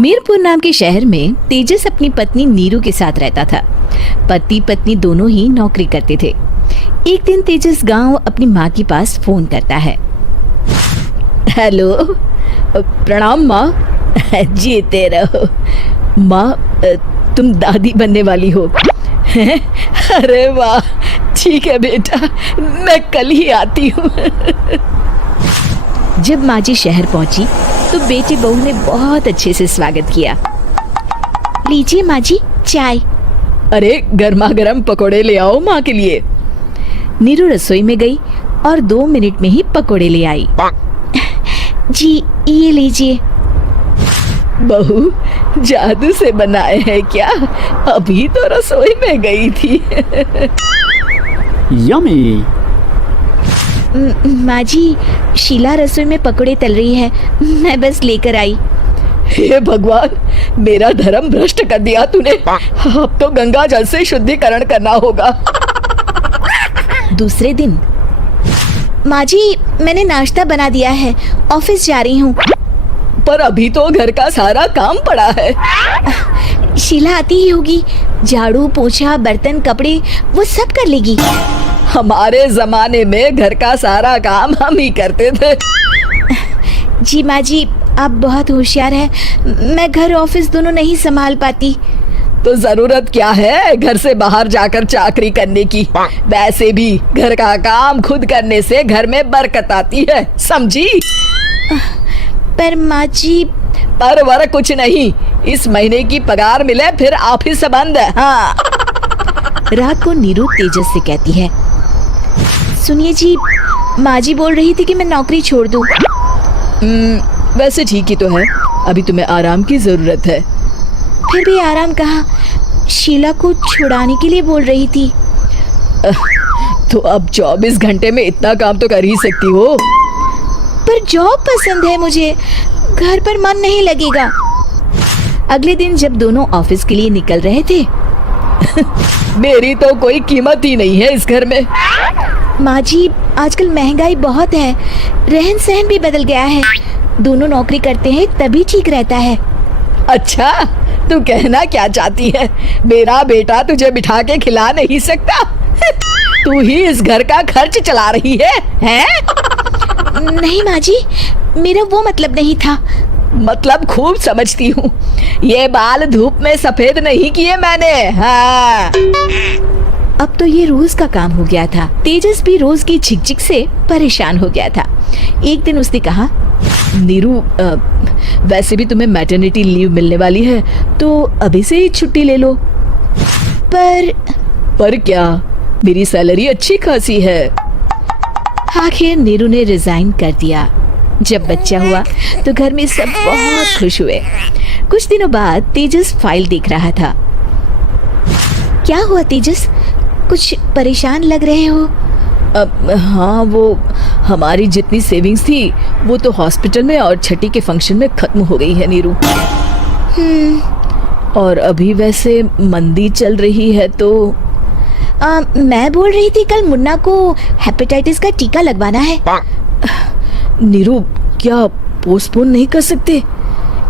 मीरपुर नाम के शहर में तेजस अपनी पत्नी नीरू के साथ रहता था। पति पत्नी दोनों ही नौकरी करते थे। एक दिन तेजस गांव अपनी माँ के पास फोन करता है। हेलो, प्रणाम माँ। जीते रहो माँ, तुम दादी बनने वाली हो। अरे वाह, ठीक है बेटा, मैं कल ही आती हूँ। जब माँ जी शहर पहुंची तो बेटी बहू ने बहुत अच्छे से स्वागत किया। लीजिए माँ जी चाय। अरे गर्मा गर्म पकोड़े ले आओ माँ के लिए। नीरू रसोई में गई और 2 मिनट में ही पकोड़े ले आई। जी ये लीजिए। बहू जादू से बनाए हैं क्या? अभी तो रसोई में गई थी। यम्मी। माँ जी, शीला रसोई में पकोड़े तल रही है, मैं बस लेकर आई। हे भगवान, मेरा धर्म भ्रष्ट कर दिया तूने। अब तो गंगा जल से शुद्धिकरण करना होगा। दूसरे दिन, माँ जी मैंने नाश्ता बना दिया है, ऑफिस जा रही हूँ। पर अभी तो घर का सारा काम पड़ा है। शीला आती ही होगी, झाड़ू पोछा बर्तन कपड़े वो सब कर लेगी। हमारे जमाने में घर का सारा काम हम ही करते थे। जी माँ जी, आप बहुत होशियार हैं, मैं घर ऑफिस दोनों नहीं संभाल पाती। तो जरूरत क्या है घर से बाहर जाकर चाकरी करने की? वैसे भी घर का काम खुद करने से घर में बरकत आती है, समझी? पर माँ जी। पर वर कुछ नहीं, इस महीने की पगार मिले फिर ऑफिस बंद। हाँ। रात को नीरू तेजस से कहती है, सुनिए जी, माँ जी बोल रही थी कि मैं नौकरी छोड़ दूं। वैसे ठीक ही तो है, अभी तुम्हें आराम की जरूरत है। फिर भी आराम कहाँ, शीला को छुड़ाने के लिए बोल रही थी। तो अब 24 घंटे में इतना काम तो कर ही सकती हो। पर जॉब पसंद है मुझे, घर पर मन नहीं लगेगा। अगले दिन जब दोनों ऑफिस के लिए निकल रहे थे, मेरी तो कोई कीमत ही नहीं है इस घर में। माँ जी आजकल महंगाई बहुत है, रहन सहन भी बदल गया है, दोनों नौकरी करते हैं तभी ठीक रहता है। अच्छा, तू कहना क्या चाहती है? मेरा बेटा तुझे बिठा के खिला नहीं सकता? तू ही इस घर का खर्च चला रही है, हैं? नहीं माँ जी, मेरा वो मतलब नहीं था। मतलब खूब समझती हूँ, ये बाल धूप में सफेद नहीं किए मैंने। हाँ। अब तो ये रोज का काम हो गया था। तेजस भी रोज की झिकझिक से परेशान हो गया था। एक दिन उसने कहा, नीरू, वैसे भी तुम्हें मैटरनिटी लीव मिलने वाली है, तो अभी से ही छुट्टी ले लो। पर क्या, मेरी सैलरी अच्छी खासी है। आखिर नीरू ने रिजाइन कर दिया। जब बच्चा हुआ तो घर में सब बहुत खुश हुए। कुछ दिनों बाद तेजस फाइल देख रहा था। क्या हुआ तेजस, कुछ परेशान लग रहे हो? हाँ, वो हमारी जितनी सेविंग्स थी वो तो हॉस्पिटल में और छठी के फंक्शन में खत्म हो गई है नीरू। और अभी वैसे मंदी चल रही है तो मैं बोल रही थी कल मुन्ना को हेपेटाइटिस का टीका लगवाना है। नीरू, क्या पोस्टपोन नहीं कर सकते?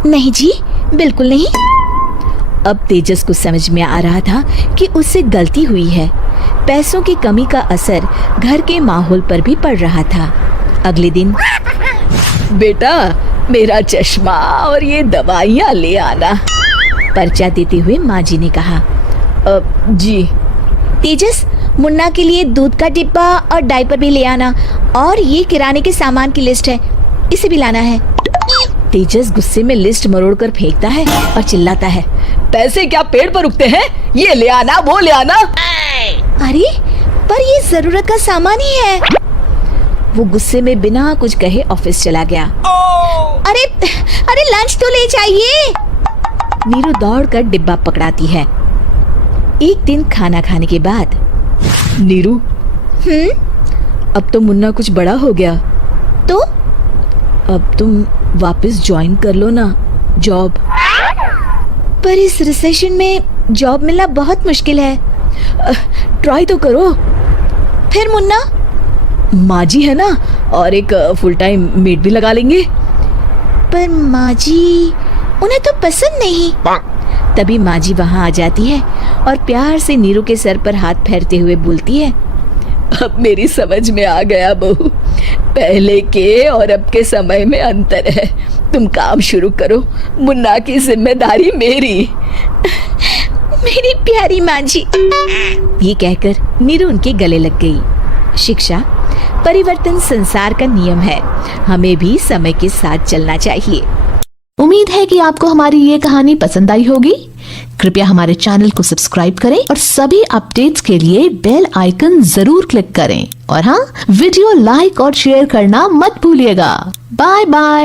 नहीं जी, बिल्कुल नहीं। अब तेजस को समझ में आ रहा था कि उससे गलती हुई है। पैसों की कमी का असर घर के माहौल पर भी पड़ रहा था। अगले दिन, बेटा मेरा चश्मा और ये दवाइयाँ ले आना। पर्चा देते हुए माँ जी ने कहा। जी। तेजस, मुन्ना के लिए दूध का डिब्बा और डायपर भी ले आना, और ये किराने के सामान की लिस्ट है, इसे भी लाना है। तेजस गुस्से में लिस्ट मरोड़ कर फेंकता है और चिल्लाता है, पैसे क्या पेड़ पर उगते हैं? ये ले आना, वो ले आना। अरे पर ये जरूरत का सामान ही है। वो गुस्से में बिना कुछ कहे ऑफिस चला गया। अरे अरे लंच तो ले जाइए। नीरू दौड़कर डिब्बा पकड़ाती है। एक दिन खाना खाने के बाद, नीरू, अब तो मुन्ना कुछ बड़ा हो गया, तो अब तुम वापस ज्वाइन कर लो ना जॉब। पर इस रिसेशन में जॉब मिलना बहुत मुश्किल है। ट्राई तो करो। फिर मुन्ना? माँ जी है ना, और एक फुल टाइम मेड भी लगा लेंगे। पर माँ जी, उन्हें तो पसंद नहीं। तभी माँ जी वहाँ आ जाती है और प्यार से नीरू के सर पर हाथ फेरते हुए बोलती है, अब मेरी समझ में आ गया बहू, पहले के और अब के समय में अंतर है। तुम काम शुरू करो, मुन्ना की जिम्मेदारी मेरी। मेरी प्यारी माँ जी। ये कहकर नीरू उनके गले लग गई। शिक्षा, परिवर्तन संसार का नियम है, हमें भी समय के साथ चलना चाहिए। उम्मीद है कि आपको हमारी ये कहानी पसंद आई होगी। कृपया हमारे चैनल को सब्सक्राइब करें और सभी अपडेट्स के लिए बेल आइकन जरूर क्लिक करें। और हाँ, वीडियो लाइक और शेयर करना मत भूलिएगा। Bye bye.